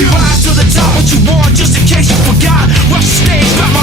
We rise to the top, what you want, just in case you forgot. Rush the stage, grab my